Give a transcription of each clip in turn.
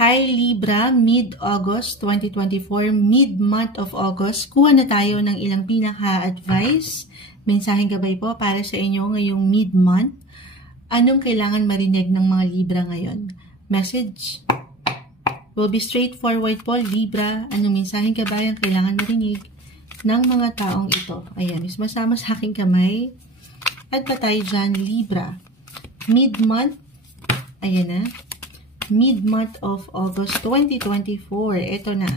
Hi Libra, mid-August 2024, mid-month of August, kuha na tayo ng ilang pinaka-advice, mensaheng gabay po para sa inyo ngayong mid-month. Anong kailangan marinig ng mga Libra ngayon? Message will be straightforward po, Libra. Anong mensaheng gabay ang kailangan marinig ng mga taong ito? Ayan, masama sa aking kamay. At pa tayo dyan, Libra. Mid-month, ayan na. Mid-month of August 2024. Ito na.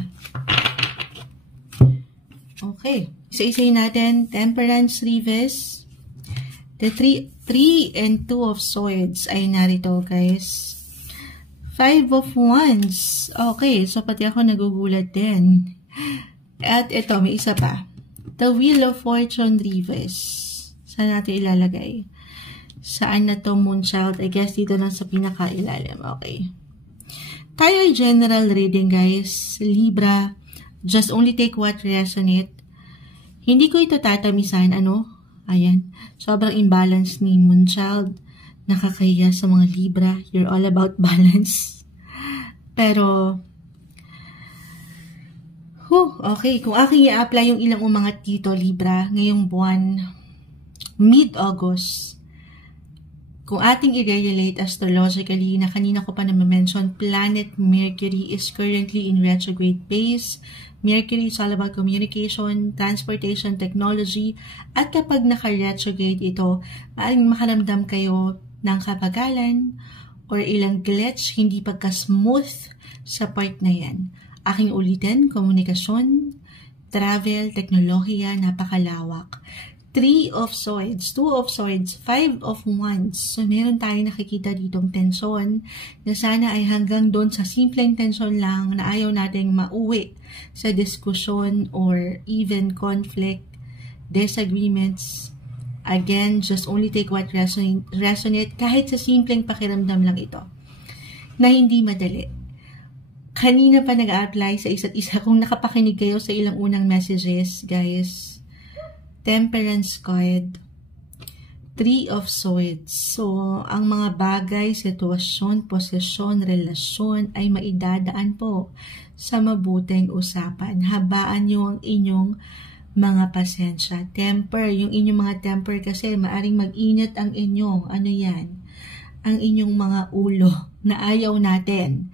Okay. Isa-isayin natin. Temperance, Reverse. The 3 and 2 of Swords ay narito, guys. 5 of Wands. Okay. So, pati ako nagugulat din. At ito, may isa pa. The Wheel of Fortune, Reverse. Saan natin ilalagay? Saan na to, Moonchild? I guess dito lang sa pinaka-ilalim. Okay. Tayo ay general reading, guys. Libra, just only take what resonate. Hindi ko ito tatamisan, Ayan. Sobrang imbalance ni Moonchild. Nakakahiya sa mga Libra. You're all about balance. Pero, okay. Kung aking i-apply yung ilang umangat dito, Libra, ngayong buwan, mid-August, kung ating i-relate astrologically, na kanina ko pa na-mention, planet Mercury is currently in retrograde phase. Mercury is all about communication, transportation, technology, at kapag naka-retrograde ito, maaaring makaramdam kayo ng kabagalan or ilang glitch, hindi pagka-smooth sa part na yan. Aking ulitin, komunikasyon, travel, teknolohiya, napakalawak. 3 of Swords, 2 of Swords, 5 of Wands. So, meron tayong nakikita ditong tensyon na sana ay hanggang doon sa simpleng tensyon lang na ayaw nating mauwi sa diskusyon or even conflict, disagreements. Again, just only take what resonate kahit sa simpleng pakiramdam lang ito na hindi madali. Kanina pa nag-a-apply sa isa't isa. Kung nakapakinig kayo sa ilang unang messages, guys, Temperance card, 3 of Swords. So, ang mga bagay, sitwasyon, posisyon, relasyon ay maidadaan po sa mabuting usapan. Habaan nyo ang inyong mga pasensya. Temper, yung inyong mga temper kasi maaring mag-init ang inyong, ang inyong mga ulo na ayaw natin.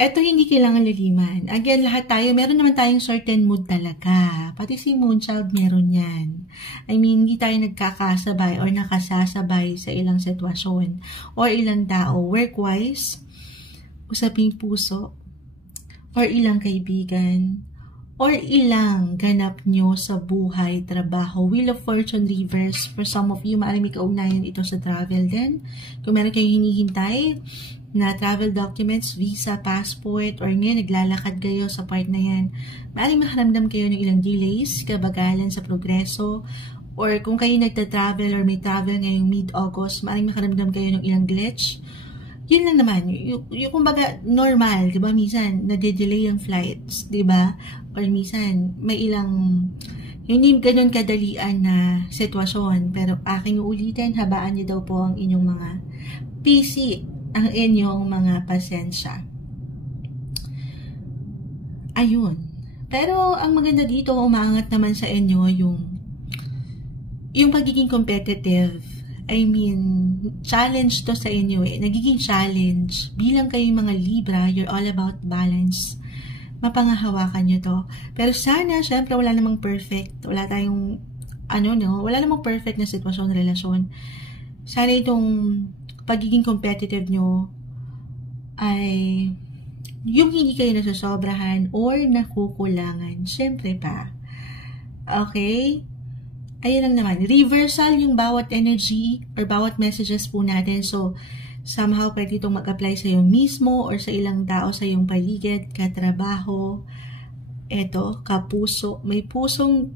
Ito hindi kailangan liliman. Again, lahat tayo, meron naman tayong certain mood talaga. Pati si Moonchild meron yan. I mean, hindi tayo nagkakasabay or nakasasabay sa ilang sitwasyon or ilang tao. Work-wise, usaping puso, or ilang kaibigan, or ilang ganap nyo sa buhay, trabaho. Wheel of Fortune Reverse. For some of you, maaaring may kaugnayan ito sa travel din. Kung meron kayong hinihintay na travel documents, visa, passport, or ngayon naglalakad kayo sa part na yan, maaaring makaramdam kayo ng ilang delays, kabagalan sa progreso, or kung kayo nagta-travel or may travel ngayong mid-August, maaaring makaramdam kayo ng ilang glitch. Yun lang naman, yung kumbaga normal, di ba? Minsan, nade-delay ang flights, di ba? Or minsan, may ilang hindi ganun kadalian na sitwasyon, pero aking ulitin, habaan niyo daw po ang inyong mga PC, ang inyong mga pasensya. Ayun. Pero ang maganda dito, umaangat naman sa inyo yung pagiging competitive. I mean, challenge to sa inyo eh. Nagiging challenge. Bilang kayong mga Libra, you're all about balance. Mapangahawakan nyo to. Pero sana, syempre, wala namang perfect. Wala tayong, wala namang perfect na sitwasyon, relasyon. Sana itong pagiging competitive nyo ay yung hindi kayo nasasobrahan or nakukulangan. Siyempre pa. Okay? Ayan lang naman. Reversal yung bawat energy or bawat messages po natin. So, somehow pwede itong mag-apply sa iyo mismo or sa ilang tao sa iyong paligid, katrabaho, kapuso. May pusong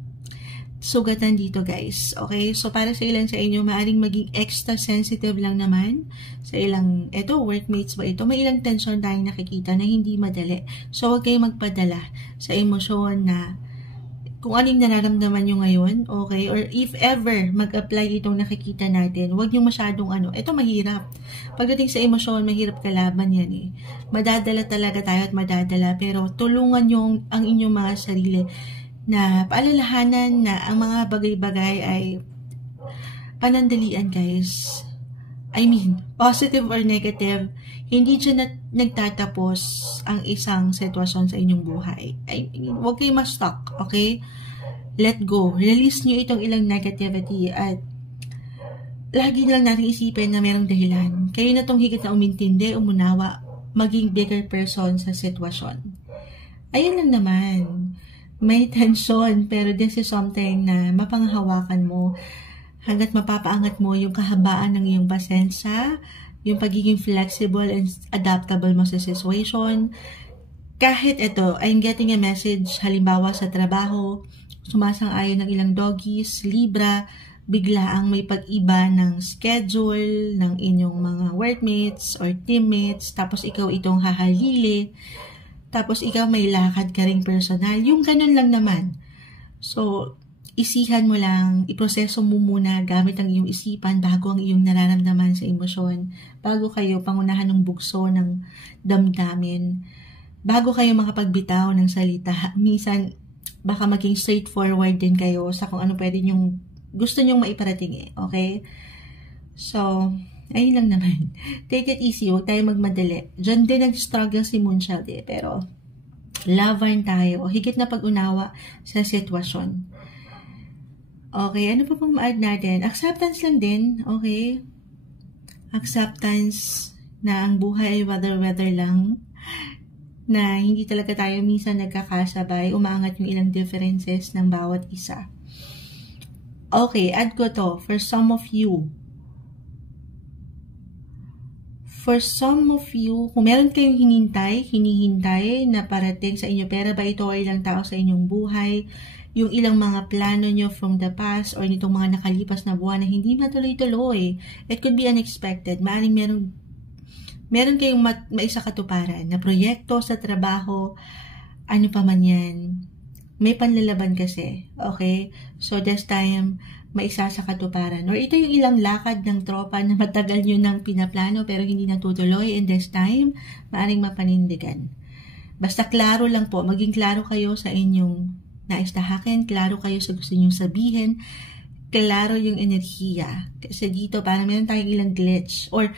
sugatan dito, guys. Okay? So, para sa ilan sa inyo, maaaring maging extra sensitive lang naman sa ilang, workmates ba ito? May ilang tension tayong nakikita na hindi madali. So, huwag kayong magpadala sa emosyon na kung anong nararamdaman nyo ngayon, okay? Or if ever mag-apply itong nakikita natin, huwag nyo masyadong ito mahirap. Pagdating sa emosyon, mahirap kalaban yan eh. Madadala talaga tayo at madadala, pero tulungan nyo ang inyong mga sarili na paalalahanan na ang mga bagay-bagay ay panandalian, guys. I mean, positive or negative, hindi dyan nagtatapos ang isang sitwasyon sa inyong buhay. I mean, huwag kayo ma-stuck, okay? Let go. Release nyo itong ilang negativity at lagi na lang natin isipin na mayroong dahilan. Kayo na itong higit na umintindi, umunawa, maging bigger person sa sitwasyon. Ayun lang naman. May tension, pero this is something na mapanghawakan mo hanggat mapapaangat mo yung kahabaan ng iyong pasensya, yung pagiging flexible and adaptable mo sa situation. Kahit ito, I'm getting a message, halimbawa sa trabaho, sumasang-ayon ng ilang doggies, Libra, bigla ang may pag-iba ng schedule ng inyong mga workmates or teammates, tapos ikaw itong hahalili, tapos ikaw may lakad ka ring personal, yung ganun lang naman. So, isihan mo lang, iproseso mo muna gamit ang iyong isipan bago ang iyong nararamdaman sa emosyon, bago kayo pangunahan ng bugso ng damdamin, bago kayo makapagbitaw ng salita. Minsan, baka maging straightforward din kayo sa kung ano pwede nyong, gusto nyong maiparating eh, okay? So, ayun lang naman. Take it easy, huwag tayo magmadali. Diyan din nag-struggle si Moonchild eh, pero laban tayo, higit na pag-unawa sa sitwasyon. Okay, ano pa pong ma-add natin? Acceptance lang din, okay? Acceptance na ang buhay ay weather-weather lang. Na hindi talaga tayo minsan nagkakasabay, umaangat yung ilang differences ng bawat isa. Okay, add ko to. For some of you, kung meron kayong hinihintay na parating sa inyo, pera ba ito o ilang tao sa inyong buhay, yung ilang mga plano nyo from the past or nitong mga nakalipas na buwan na hindi matuloy-tuloy. It could be unexpected. Maaring meron kayong maisa katuparan na proyekto sa trabaho, ano pa man yan. May panlalaban kasi. Okay? So, this time, maisa sa katuparan. Or ito yung ilang lakad ng tropa na matagal nyo nang pinaplano pero hindi natutuloy. And this time, maaring mapanindigan. Basta klaro lang po. Maging klaro kayo sa inyong naistahakin, klaro kayo sa gusto nyong sabihin, klaro yung enerhiya. Kasi dito, parang meron tayong ilang glitch. Or,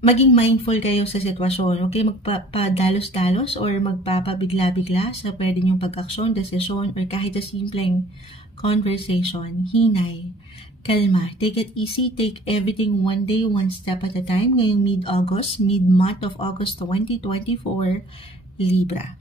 maging mindful kayo sa sitwasyon. Okay, magpapadalos-dalos or magpapabigla-bigla sa pwede nyong pag-aksyon, desisyon, or kahit sa simpleng conversation. Hinay. Kalma. Take it easy. Take everything one day, one step at a time. Ngayong mid-month of August 2024, Libra.